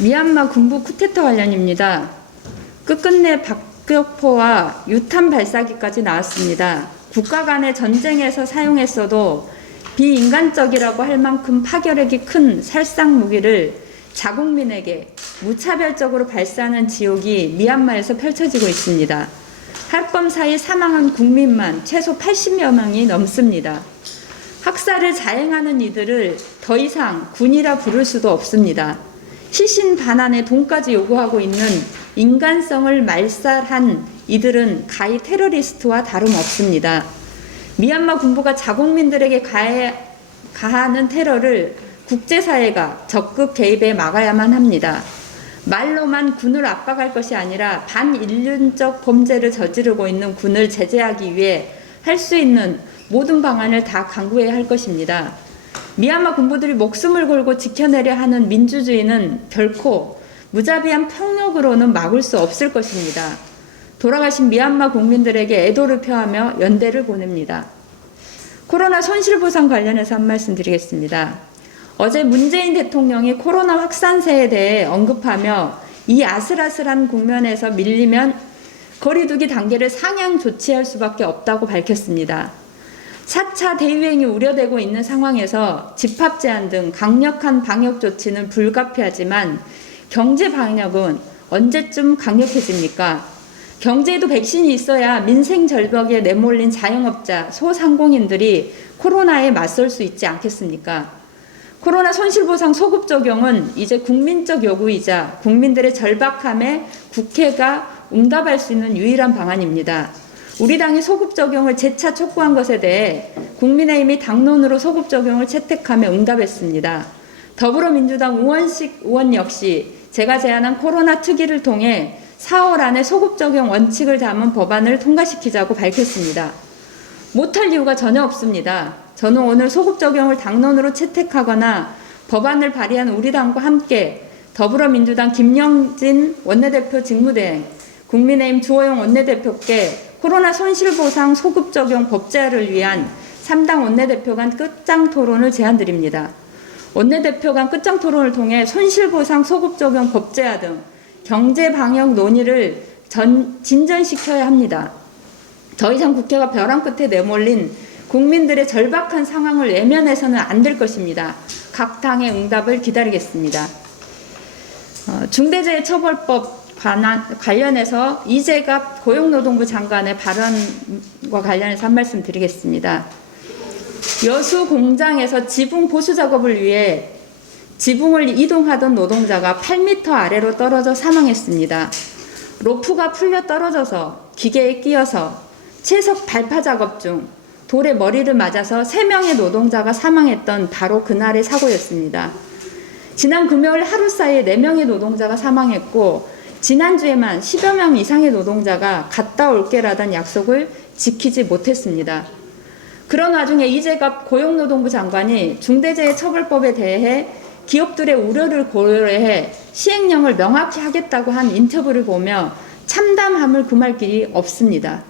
미얀마 군부 쿠데타 관련입니다. 끝끝내 박격포와 유탄 발사기까지 나왔습니다. 국가 간의 전쟁에서 사용했어도 비인간적이라고 할 만큼 파괴력이 큰 살상 무기를 자국민에게 무차별적으로 발사하는 지옥이 미얀마에서 펼쳐지고 있습니다. 할범 사이 사망한 국민만 최소 80여 명이 넘습니다. 학살을 자행하는 이들을 더 이상 군이라 부를 수도 없습니다. 시신 반환에 돈까지 요구하고 있는 인간성을 말살한 이들은 가히 테러리스트와 다름없습니다. 미얀마 군부가 자국민들에게 가하는 테러를 국제사회가 적극 개입해 막아야만 합니다. 말로만 군을 압박할 것이 아니라 반인륜적 범죄를 저지르고 있는 군을 제재하기 위해 할 수 있는 모든 방안을 다 강구해야 할 것입니다. 미얀마 군부들이 목숨을 걸고 지켜내려 하는 민주주의는 결코 무자비한 폭력으로는 막을 수 없을 것입니다. 돌아가신 미얀마 국민들에게 애도를 표하며 연대를 보냅니다. 코로나 손실보상 관련해서 한 말씀 드리겠습니다. 어제 문재인 대통령이 코로나 확산세에 대해 언급하며 이 아슬아슬한 국면에서 밀리면 거리두기 단계를 상향 조치할 수밖에 없다고 밝혔습니다. 4차 대유행이 우려되고 있는 상황에서 집합 제한 등 강력한 방역 조치는 불가피하지만 경제 방역은 언제쯤 강력해집니까? 경제에도 백신이 있어야 민생 절벽에 내몰린 자영업자, 소상공인들이 코로나에 맞설 수 있지 않겠습니까? 코로나 손실보상 소급 적용은 이제 국민적 요구이자 국민들의 절박함에 국회가 응답할 수 있는 유일한 방안입니다. 우리 당이 소급 적용을 재차 촉구한 것에 대해 국민의힘이 당론으로 소급 적용을 채택하며 응답했습니다. 더불어민주당 우원식 의원 역시 제가 제안한 코로나 특위를 통해 4월 안에 소급 적용 원칙을 담은 법안을 통과시키자고 밝혔습니다. 못할 이유가 전혀 없습니다. 저는 오늘 소급 적용을 당론으로 채택하거나 법안을 발의한 우리 당과 함께 더불어민주당 김영진 원내대표 직무대행, 국민의힘 주호영 원내대표께 코로나 손실보상 소급 적용 법제화를 위한 3당 원내대표 간 끝장 토론을 제안드립니다. 원내대표 간 끝장 토론을 통해 손실보상 소급 적용 법제화 등 경제 방역 논의를 진전시켜야 합니다. 더 이상 국회가 벼랑 끝에 내몰린 국민들의 절박한 상황을 외면해서는 안 될 것입니다. 각 당의 응답을 기다리겠습니다. 중대재해처벌법 관련해서 이재갑 고용노동부 장관의 발언과 관련해서 한 말씀 드리겠습니다. 여수 공장에서 지붕 보수 작업을 위해 지붕을 이동하던 노동자가 8m 아래로 떨어져 사망했습니다. 로프가 풀려 떨어져서 기계에 끼어서 채석 발파 작업 중 돌에 머리를 맞아서 3명의 노동자가 사망했던 바로 그날의 사고였습니다. 지난 금요일 하루 사이에 4명의 노동자가 사망했고 지난주에만 10여 명 이상의 노동자가 갔다 올게라던 약속을 지키지 못했습니다. 그런 와중에 이재갑 고용노동부 장관이 중대재해처벌법에 대해 기업들의 우려를 고려해 시행령을 명확히 하겠다고 한 인터뷰를 보며 참담함을 금할 길이 없습니다.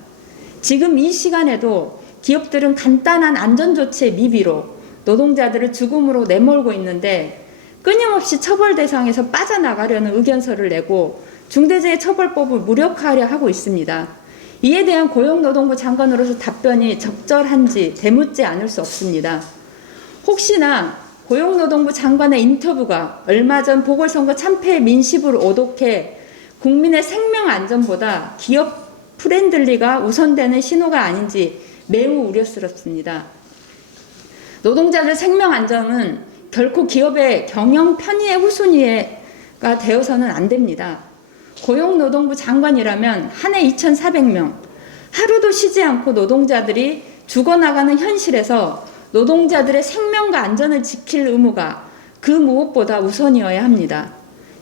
지금 이 시간에도 기업들은 간단한 안전조치의 미비로 노동자들을 죽음으로 내몰고 있는데 끊임없이 처벌 대상에서 빠져나가려는 의견서를 내고 중대재해처벌법을 무력화하려 하고 있습니다. 이에 대한 고용노동부 장관으로서 답변이 적절한지 되묻지 않을 수 없습니다. 혹시나 고용노동부 장관의 인터뷰가 얼마 전 보궐선거 참패의 민심을 오독해 국민의 생명 안전보다 기업 프렌들리가 우선되는 신호가 아닌지 매우 우려스럽습니다. 노동자들 생명 안전은 결코 기업의 경영 편의의 후순위가 되어서는 안 됩니다. 고용노동부 장관이라면 한 해 2,400명, 하루도 쉬지 않고 노동자들이 죽어나가는 현실에서 노동자들의 생명과 안전을 지킬 의무가 그 무엇보다 우선이어야 합니다.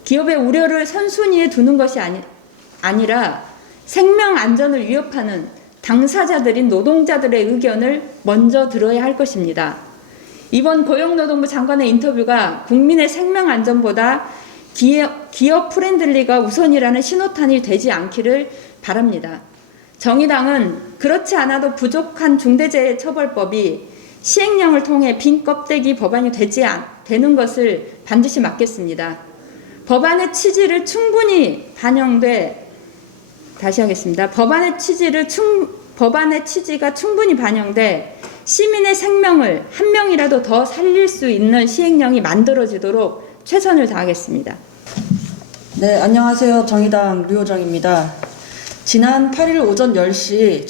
기업의 우려를 선순위에 두는 것이 아니라 생명 안전을 위협하는 당사자들인 노동자들의 의견을 먼저 들어야 할 것입니다. 이번 고용노동부 장관의 인터뷰가 국민의 생명 안전보다 기업 프렌들리가 우선이라는 신호탄이 되지 않기를 바랍니다. 정의당은 그렇지 않아도 부족한 중대재해처벌법이 시행령을 통해 빈 껍데기 법안이 되는 것을 반드시 막겠습니다. 법안의 취지를 충분히 반영돼 다시 하겠습니다. 법안의 취지가 충분히 반영돼 시민의 생명을 한 명이라도 더 살릴 수 있는 시행령이 만들어지도록 최선을 다하겠습니다. 네, 안녕하세요. 정의당 류호정입니다. 지난 8일 오전 10시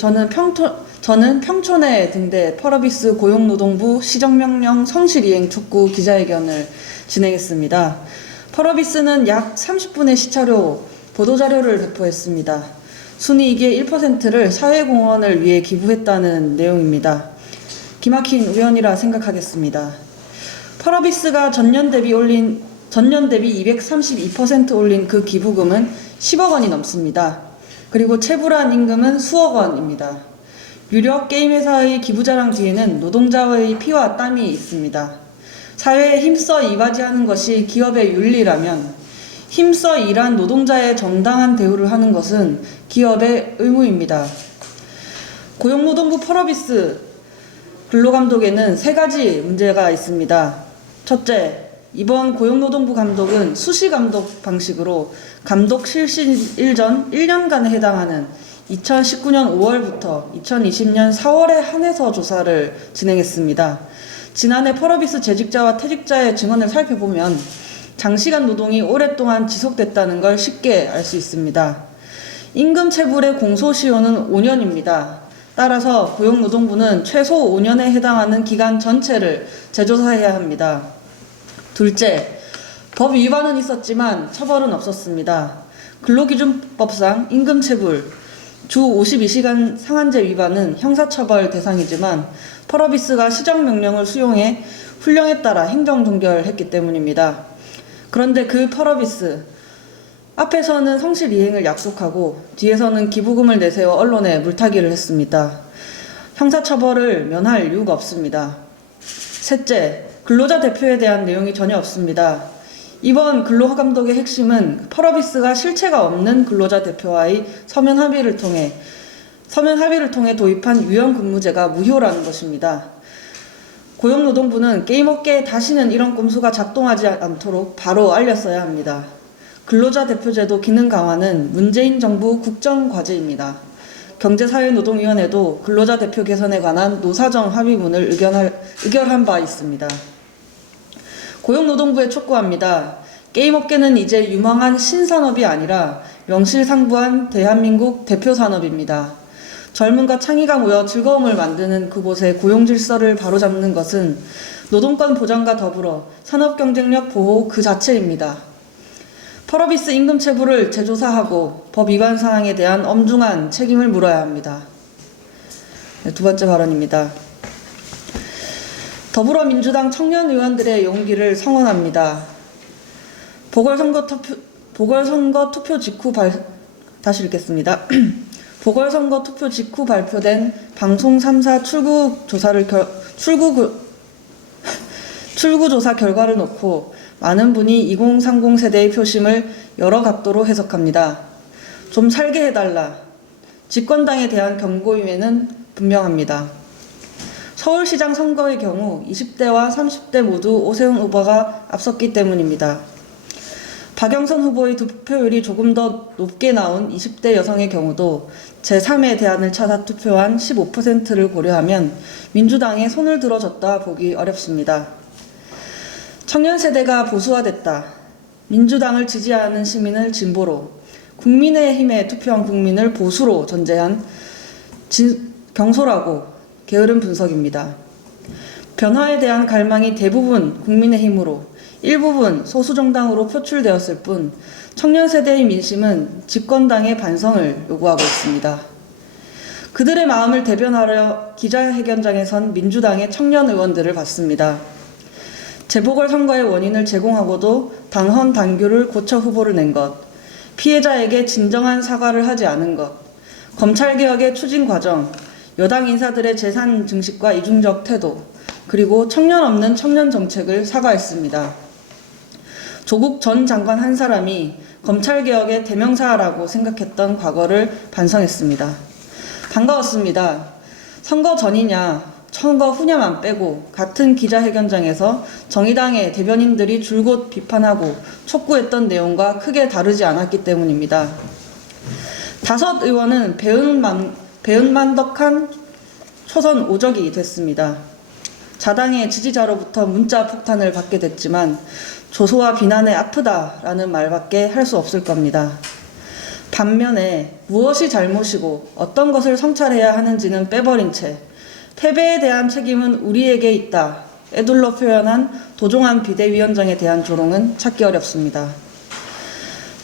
저는 평촌에 등대 펄어비스 고용노동부 시정명령 성실이행 촉구 기자회견을 진행했습니다. 펄어비스는 약 30분의 시차로 보도자료를 배포했습니다. 순이익의 1%를 사회공헌을 위해 기부했다는 내용입니다. 기막힌 우연이라 생각하겠습니다. 펄어비스가 전년 대비 232% 올린 그 기부금은 10억 원이 넘습니다. 그리고 체불한 임금은 수억 원입니다. 유력 게임 회사의 기부자랑 뒤에는 노동자의 피와 땀이 있습니다. 사회에 힘써 이바지하는 것이 기업의 윤리라면 힘써 일한 노동자의 정당한 대우를 하는 것은 기업의 의무입니다. 고용노동부 펄어비스 근로감독에는 3가지 문제가 있습니다. 첫째, 이번 고용노동부 감독은 수시감독 방식으로 감독 실시 일전 1년간에 해당하는 2019년 5월부터 2020년 4월에 한해서 조사를 진행했습니다. 지난해 펄어비스 재직자와 퇴직자의 증언을 살펴보면 장시간 노동이 오랫동안 지속됐다는 걸 쉽게 알 수 있습니다. 임금 체불의 공소시효는 5년입니다. 따라서 고용노동부는 최소 5년에 해당하는 기간 전체를 재조사해야 합니다. 둘째, 법 위반은 있었지만 처벌은 없었습니다. 근로기준법상 임금 체불, 주 52시간 상한제 위반은 형사처벌 대상이지만 펄어비스가 시정명령을 수용해 훈령에 따라 행정 종결했기 때문입니다. 그런데 그 펄어비스, 앞에서는 성실 이행을 약속하고 뒤에서는 기부금을 내세워 언론에 물타기를 했습니다. 형사처벌을 면할 이유가 없습니다. 셋째, 근로자 대표에 대한 내용이 전혀 없습니다. 이번 근로감독의 핵심은 펄어비스가 실체가 없는 근로자 대표와의 서면 합의를 통해 도입한 유연근무제가 무효라는 것입니다. 고용노동부는 게임업계에 다시는 이런 꼼수가 작동하지 않도록 바로 알렸어야 합니다. 근로자 대표제도 기능 강화는 문재인 정부 국정과제입니다. 경제사회노동위원회도 근로자 대표 개선에 관한 노사정 합의문을 의결한 바 있습니다. 고용노동부에 촉구합니다. 게임업계는 이제 유망한 신산업이 아니라 명실상부한 대한민국 대표 산업입니다. 젊음과 창의가 모여 즐거움을 만드는 그곳의 고용질서를 바로잡는 것은 노동권 보장과 더불어 산업경쟁력 보호 그 자체입니다. 펄어비스 임금 체불을 재조사하고 법 위반 사항에 대한 엄중한 책임을 물어야 합니다. 네, 두 번째 발언입니다. 더불어민주당 청년 의원들의 용기를 성원합니다. 보궐선거 투표 직후 다시 읽겠습니다. 보궐선거 투표 직후 발표된 방송 3사 출구 조사 결과를 놓고 많은 분이 2030 세대의 표심을 여러 각도로 해석합니다. 좀 살게 해달라. 집권당에 대한 경고임에는 분명합니다. 서울시장 선거의 경우 20대와 30대 모두 오세훈 후보가 앞섰기 때문입니다. 박영선 후보의 득표율이 조금 더 높게 나온 20대 여성의 경우도 제3의 대안을 찾아 투표한 15%를 고려하면 민주당에 손을 들어줬다 보기 어렵습니다. 청년 세대가 보수화됐다. 민주당을 지지하는 시민을 진보로, 국민의힘에 투표한 국민을 보수로 전제한 경솔하고 게으른 분석입니다. 변화에 대한 갈망이 대부분 국민의힘으로, 일부분 소수정당으로 표출되었을 뿐 청년 세대의 민심은 집권당의 반성을 요구하고 있습니다. 그들의 마음을 대변하려 기자회견장에 선 민주당의 청년 의원들을 봤습니다. 재보궐선거의 원인을 제공하고도 당헌 당규를 고쳐 후보를 낸 것, 피해자에게 진정한 사과를 하지 않은 것, 검찰개혁의 추진 과정, 여당 인사들의 재산 증식과 이중적 태도, 그리고 청년 없는 청년 정책을 사과했습니다. 조국 전 장관 한 사람이 검찰개혁의 대명사라고 생각했던 과거를 반성했습니다. 반가웠습니다. 선거 전이냐 청과 후냐만 빼고 같은 기자회견장에서 정의당의 대변인들이 줄곧 비판하고 촉구했던 내용과 크게 다르지 않았기 때문입니다. 5 의원은 배은만덕한 초선 오적이 됐습니다. 자당의 지지자로부터 문자 폭탄을 받게 됐지만 조소와 비난에 아프다라는 말밖에 할 수 없을 겁니다. 반면에 무엇이 잘못이고 어떤 것을 성찰해야 하는지는 빼버린 채 패배에 대한 책임은 우리에게 있다 에둘러 표현한 도종환 비대위원장에 대한 조롱은 찾기 어렵습니다.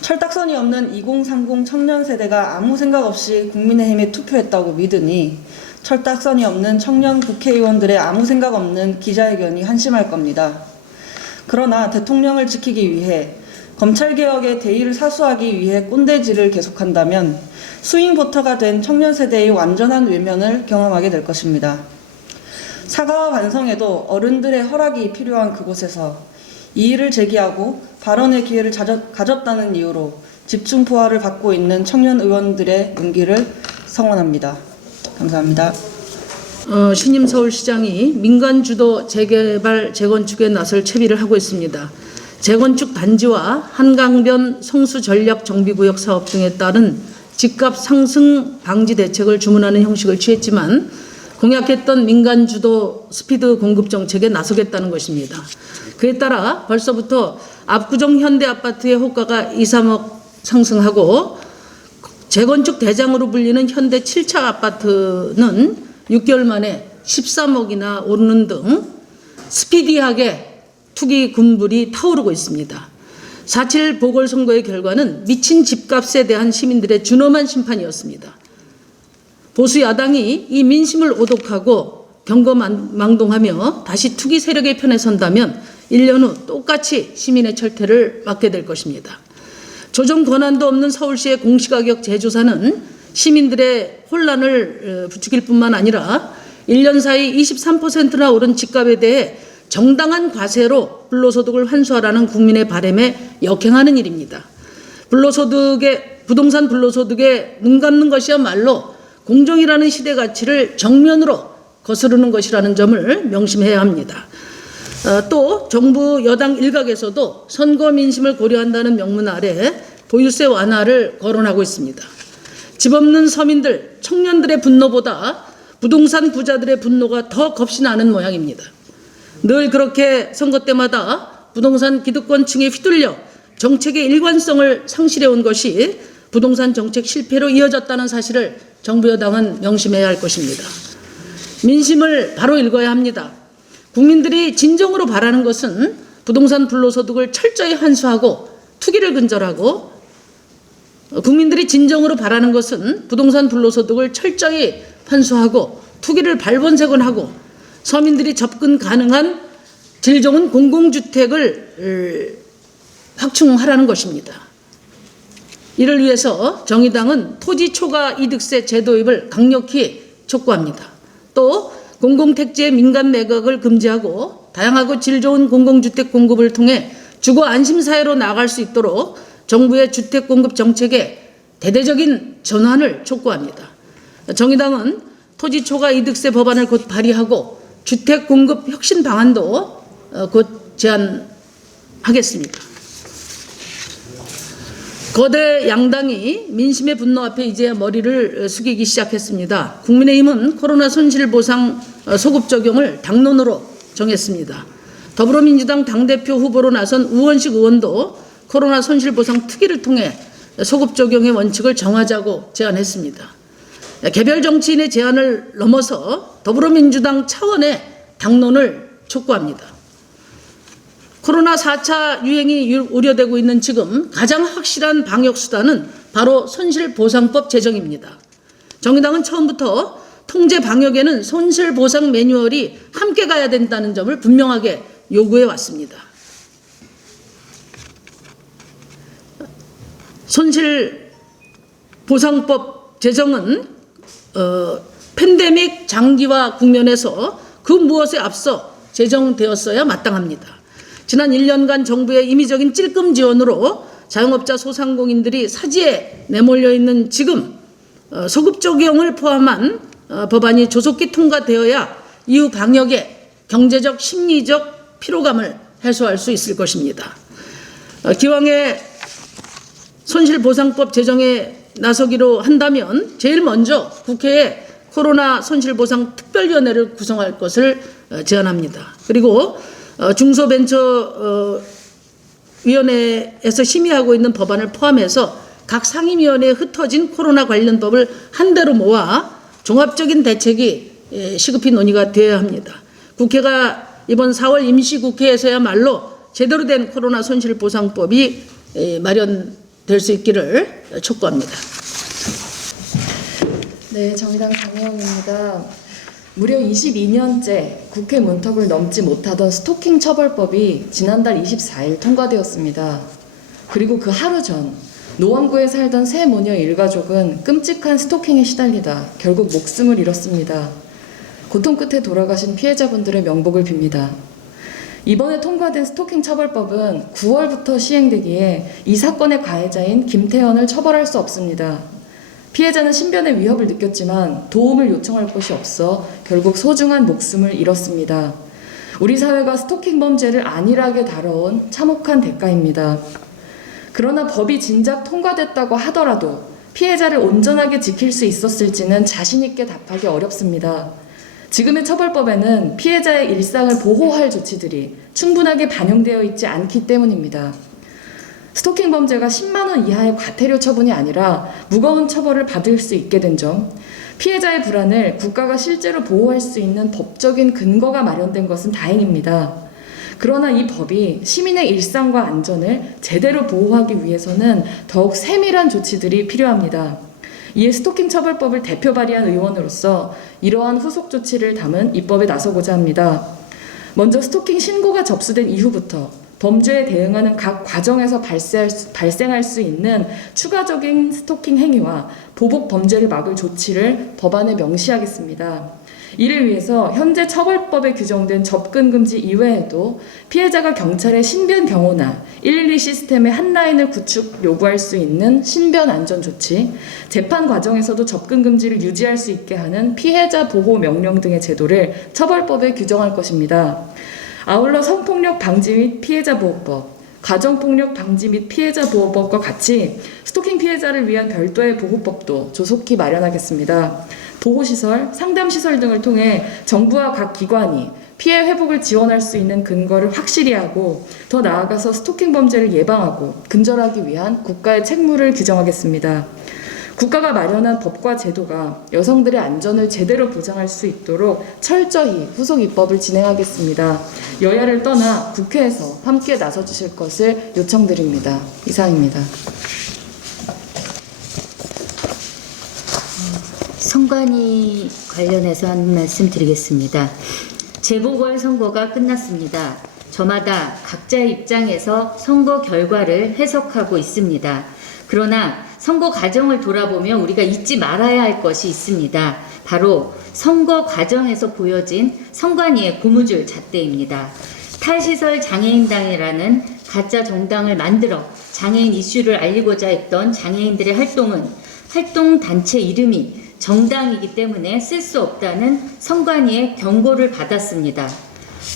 철딱선이 없는 2030 청년 세대가 아무 생각 없이 국민의힘에 투표했다고 믿으니 철딱선이 없는 청년 국회의원들의 아무 생각 없는 기자회견이 한심할 겁니다. 그러나 대통령을 지키기 위해 검찰개혁의 대의를 사수하기 위해 꼰대질을 계속한다면 스윙보터가 된 청년 세대의 완전한 외면을 경험하게 될 것입니다. 사과와 반성에도 어른들의 허락이 필요한 그곳에서 이의를 제기하고 발언의 기회를 가졌다는 이유로 집중포화를 받고 있는 청년 의원들의 용기를 성원합니다. 감사합니다. 신임 서울시장이 민간 주도 재개발 재건축에 나설 채비를 하고 있습니다. 재건축 단지와 한강변 성수 전략 정비구역 사업 등에 따른 집값 상승 방지 대책을 주문하는 형식을 취했지만 공약했던 민간 주도 스피드 공급 정책에 나서겠다는 것입니다. 그에 따라 벌써부터 압구정 현대 아파트의 호가가 2, 3억 상승하고 재건축 대장으로 불리는 현대 7차 아파트는 6개월 만에 13억이나 오르는 등 스피디하게 투기 군불이 타오르고 있습니다. 4.7 보궐선거의 결과는 미친 집값에 대한 시민들의 준엄한 심판이었습니다. 보수 야당이 이 민심을 오독하고 경거망동하며 다시 투기 세력의 편에 선다면 1년 후 똑같이 시민의 철퇴를 맞게 될 것입니다. 조정 권한도 없는 서울시의 공시가격 재조사는 시민들의 혼란을 부추길 뿐만 아니라 1년 사이 23%나 오른 집값에 대해 정당한 과세로 불로소득을 환수하라는 국민의 바람에 역행하는 일입니다. 부동산 불로소득에 눈 감는 것이야말로 공정이라는 시대 가치를 정면으로 거스르는 것이라는 점을 명심해야 합니다. 또 정부 여당 일각에서도 선거 민심을 고려한다는 명문 아래 보유세 완화를 거론하고 있습니다. 집 없는 서민들, 청년들의 분노보다 부동산 부자들의 분노가 더 겁이 나는 모양입니다. 늘 그렇게 선거 때마다 부동산 기득권층에 휘둘려 정책의 일관성을 상실해온 것이 부동산 정책 실패로 이어졌다는 사실을 정부 여당은 명심해야 할 것입니다. 민심을 바로 읽어야 합니다. 국민들이 진정으로 바라는 것은 부동산 불로소득을 철저히 환수하고 투기를 근절하고 국민들이 진정으로 바라는 것은 부동산 불로소득을 철저히 환수하고 투기를 발본색원하고 서민들이 접근 가능한 질 좋은 공공주택을 확충하라는 것입니다. 이를 위해서 정의당은 토지 초과 이득세 제도입을 강력히 촉구합니다. 또 공공택지의 민간 매각을 금지하고 다양하고 질 좋은 공공주택 공급을 통해 주거 안심사회로 나아갈 수 있도록 정부의 주택 공급 정책에 대대적인 전환을 촉구합니다. 정의당은 토지 초과 이득세 법안을 곧 발의하고 주택 공급 혁신 방안도 곧 제안하겠습니다. 거대 양당이 민심의 분노 앞에 이제야 머리를 숙이기 시작했습니다. 국민의힘은 코로나 손실보상 소급 적용을 당론으로 정했습니다. 더불어민주당 당대표 후보로 나선 우원식 의원도 코로나 손실보상 특위를 통해 소급 적용의 원칙을 정하자고 제안했습니다. 개별 정치인의 제안을 넘어서 더불어민주당 차원의 당론을 촉구합니다. 코로나 4차 유행이 우려되고 있는 지금 가장 확실한 방역수단은 바로 손실보상법 제정입니다. 정의당은 처음부터 통제 방역에는 손실보상 매뉴얼이 함께 가야 된다는 점을 분명하게 요구해 왔습니다. 손실보상법 제정은 팬데믹 장기화 국면에서 그 무엇에 앞서 제정되었어야 마땅합니다. 지난 1년간 정부의 임의적인 찔끔 지원으로 자영업자 소상공인들이 사지에 내몰려 있는 지금 소급 적용을 포함한 법안이 조속히 통과되어야 이후 방역의 경제적, 심리적 피로감을 해소할 수 있을 것입니다. 기왕에 손실보상법 제정에 나서기로 한다면 제일 먼저 국회에 코로나 손실보상 특별위원회를 구성할 것을 제안합니다. 그리고 중소벤처위원회에서 심의하고 있는 법안을 포함해서 각 상임위원회에 흩어진 코로나 관련 법을 한 대로 모아 종합적인 대책이 시급히 논의가 되어야 합니다. 국회가 이번 4월 임시국회에서야말로 제대로 된 코로나 손실보상법이 마련될 수 있기를 촉구합니다. 네, 정의당 장혜영입니다. 무려 22년째 국회 문턱을 넘지 못하던 스토킹 처벌법이 지난달 24일 통과되었습니다. 그리고 그 하루 전 노원구에 살던 세 모녀 일가족은 끔찍한 스토킹에 시달리다 결국 목숨을 잃었습니다. 고통 끝에 돌아가신 피해자분들의 명복을 빕니다. 이번에 통과된 스토킹 처벌법은 9월부터 시행되기에 이 사건의 가해자인 김태현을 처벌할 수 없습니다. 피해자는 신변의 위협을 느꼈지만 도움을 요청할 곳이 없어 결국 소중한 목숨을 잃었습니다. 우리 사회가 스토킹 범죄를 안일하게 다뤄온 참혹한 대가입니다. 그러나 법이 진작 통과됐다고 하더라도 피해자를 온전하게 지킬 수 있었을지는 자신 있게 답하기 어렵습니다. 지금의 처벌법에는 피해자의 일상을 보호할 조치들이 충분하게 반영되어 있지 않기 때문입니다. 스토킹 범죄가 10만 원 이하의 과태료 처분이 아니라 무거운 처벌을 받을 수 있게 된 점, 피해자의 불안을 국가가 실제로 보호할 수 있는 법적인 근거가 마련된 것은 다행입니다. 그러나 이 법이 시민의 일상과 안전을 제대로 보호하기 위해서는 더욱 세밀한 조치들이 필요합니다. 이에 스토킹 처벌법을 대표 발의한 의원으로서 이러한 후속 조치를 담은 입법에 나서고자 합니다. 먼저 스토킹 신고가 접수된 이후부터 범죄에 대응하는 각 과정에서 발생할 수 있는 추가적인 스토킹 행위와 보복 범죄를 막을 조치를 법안에 명시하겠습니다. 이를 위해서 현재 처벌법에 규정된 접근 금지 이외에도 피해자가 경찰의 신변 경호나 112 시스템의 한 라인을 구축 요구할 수 있는 신변 안전 조치, 재판 과정에서도 접근 금지를 유지할 수 있게 하는 피해자 보호 명령 등의 제도를 처벌법에 규정할 것입니다. 아울러 성폭력 방지 및 피해자 보호법, 가정폭력 방지 및 피해자 보호법과 같이 스토킹 피해자를 위한 별도의 보호법도 조속히 마련하겠습니다. 보호시설, 상담시설 등을 통해 정부와 각 기관이 피해 회복을 지원할 수 있는 근거를 확실히 하고 더 나아가서 스토킹 범죄를 예방하고 근절하기 위한 국가의 책무를 규정하겠습니다. 국가가 마련한 법과 제도가 여성들의 안전을 제대로 보장할 수 있도록 철저히 후속 입법을 진행하겠습니다. 여야를 떠나 국회에서 함께 나서주실 것을 요청드립니다. 이상입니다. 선관위 관련해서 한 말씀 드리겠습니다. 재보궐선거가 끝났습니다. 저마다 각자의 입장에서 선거 결과를 해석하고 있습니다. 그러나 선거 과정을 돌아보면 우리가 잊지 말아야 할 것이 있습니다. 바로 선거 과정에서 보여진 선관위의 고무줄 잣대입니다. 탈시설 장애인당이라는 가짜 정당을 만들어 장애인 이슈를 알리고자 했던 장애인들의 활동 단체 이름이 정당이기 때문에 쓸 수 없다는 선관위의 경고를 받았습니다.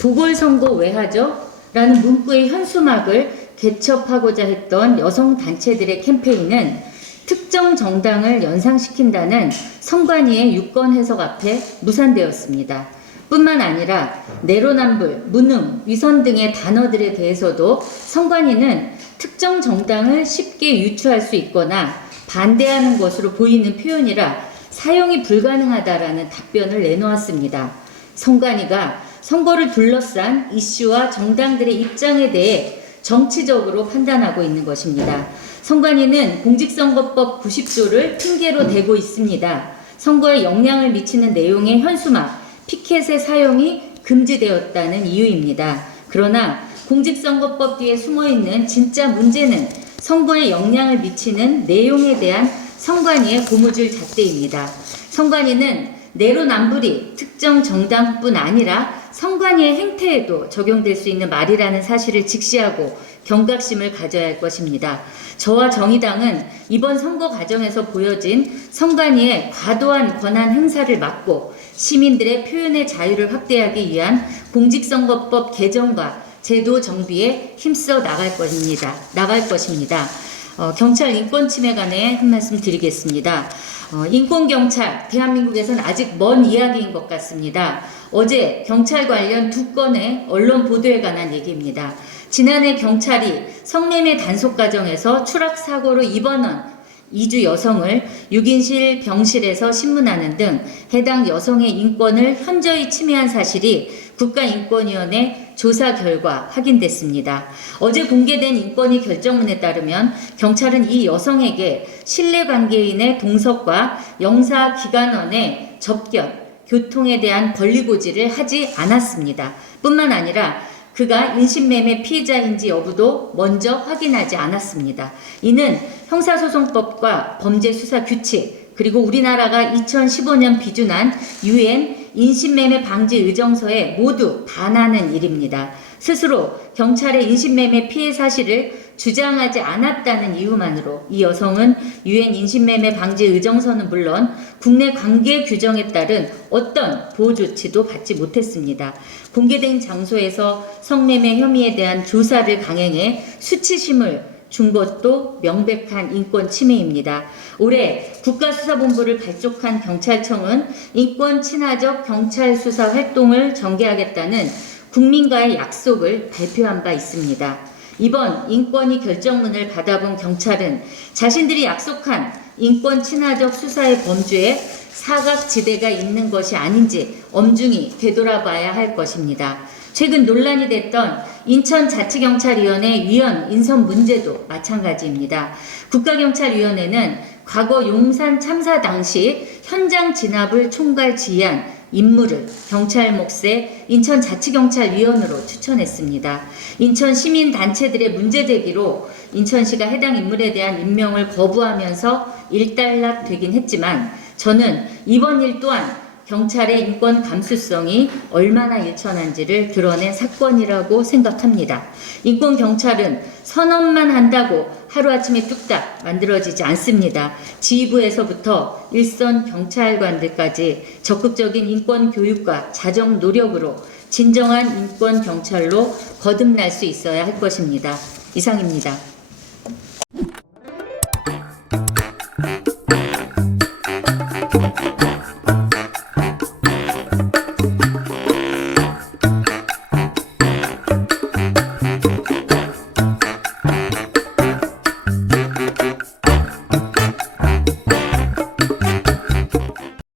보궐선거 왜 하죠? 라는 문구의 현수막을 개첩하고자 했던 여성단체들의 캠페인은 특정 정당을 연상시킨다는 선관위의 유권 해석 앞에 무산되었습니다. 뿐만 아니라 내로남불, 무능, 위선 등의 단어들에 대해서도 선관위는 특정 정당을 쉽게 유추할 수 있거나 반대하는 것으로 보이는 표현이라 사용이 불가능하다라는 답변을 내놓았습니다. 선관위가 선거를 둘러싼 이슈와 정당들의 입장에 대해 정치적으로 판단하고 있는 것입니다. 선관위는 공직선거법 90조를 핑계로 대고 있습니다. 선거에 영향을 미치는 내용의 현수막, 피켓의 사용이 금지되었다는 이유입니다. 그러나 공직선거법 뒤에 숨어있는 진짜 문제는 선거에 영향을 미치는 내용에 대한 선관위의 고무줄 잣대입니다. 선관위는 내로남불이 특정 정당뿐 아니라 선관위의 행태에도 적용될 수 있는 말이라는 사실을 직시하고 경각심을 가져야 할 것입니다. 저와 정의당은 이번 선거 과정에서 보여진 선관위의 과도한 권한 행사를 막고 시민들의 표현의 자유를 확대하기 위한 공직선거법 개정과 제도 정비에 힘써 나갈 것입니다. 경찰 인권 침해 관해 한 말씀 드리겠습니다. 인권경찰, 대한민국에서는 아직 먼 이야기인 것 같습니다. 어제 경찰 관련 2건의 언론 보도에 관한 얘기입니다. 지난해 경찰이 성매매 단속 과정에서 추락사고로 입원한 이주 여성을 6인실 병실에서 신문하는 등 해당 여성의 인권을 현저히 침해한 사실이 국가인권위원회 조사 결과 확인됐습니다. 어제 공개된 인권위 결정문에 따르면 경찰은 이 여성에게 신뢰관계인의 동석과 영사기관원의 접견, 교통에 대한 권리고지를 하지 않았습니다. 뿐만 아니라 그가 인신매매 피해자인지 여부도 먼저 확인하지 않았습니다. 이는 형사소송법과 범죄수사규칙 그리고 우리나라가 2015년 비준한 UN 인신매매 방지 의정서에 모두 반하는 일입니다. 스스로 경찰의 인신매매 피해 사실을 주장하지 않았다는 이유만으로 이 여성은 UN 인신매매 방지 의정서는 물론 국내 관계 규정에 따른 어떤 보호 조치도 받지 못했습니다. 공개된 장소에서 성매매 혐의에 대한 조사를 강행해 수치심을 준 것도 명백한 인권 침해입니다. 올해 국가수사본부를 발족한 경찰청은 인권 친화적 경찰 수사 활동을 전개하겠다는 국민과의 약속을 발표한 바 있습니다. 이번 인권위 결정문을 받아본 경찰은 자신들이 약속한 인권 친화적 수사의 범주에 사각지대가 있는 것이 아닌지 엄중히 되돌아봐야 할 것입니다. 최근 논란이 됐던 인천자치경찰위원회 위원 인선 문제도 마찬가지입니다. 국가경찰위원회는 과거 용산 참사 당시 현장 진압을 총괄 지휘한 인물을 경찰 몫의 인천자치경찰위원으로 추천했습니다. 인천 시민단체들의 문제 제기로 인천시가 해당 인물에 대한 임명을 거부하면서 일단락되긴 했지만 저는 이번 일 또한 경찰의 인권 감수성이 얼마나 일천한지를 드러낸 사건이라고 생각합니다. 인권경찰은 선언만 한다고 하루아침에 뚝딱 만들어지지 않습니다. 지휘부에서부터 일선 경찰관들까지 적극적인 인권 교육과 자정 노력으로 진정한 인권 경찰로 거듭날 수 있어야 할 것입니다. 이상입니다.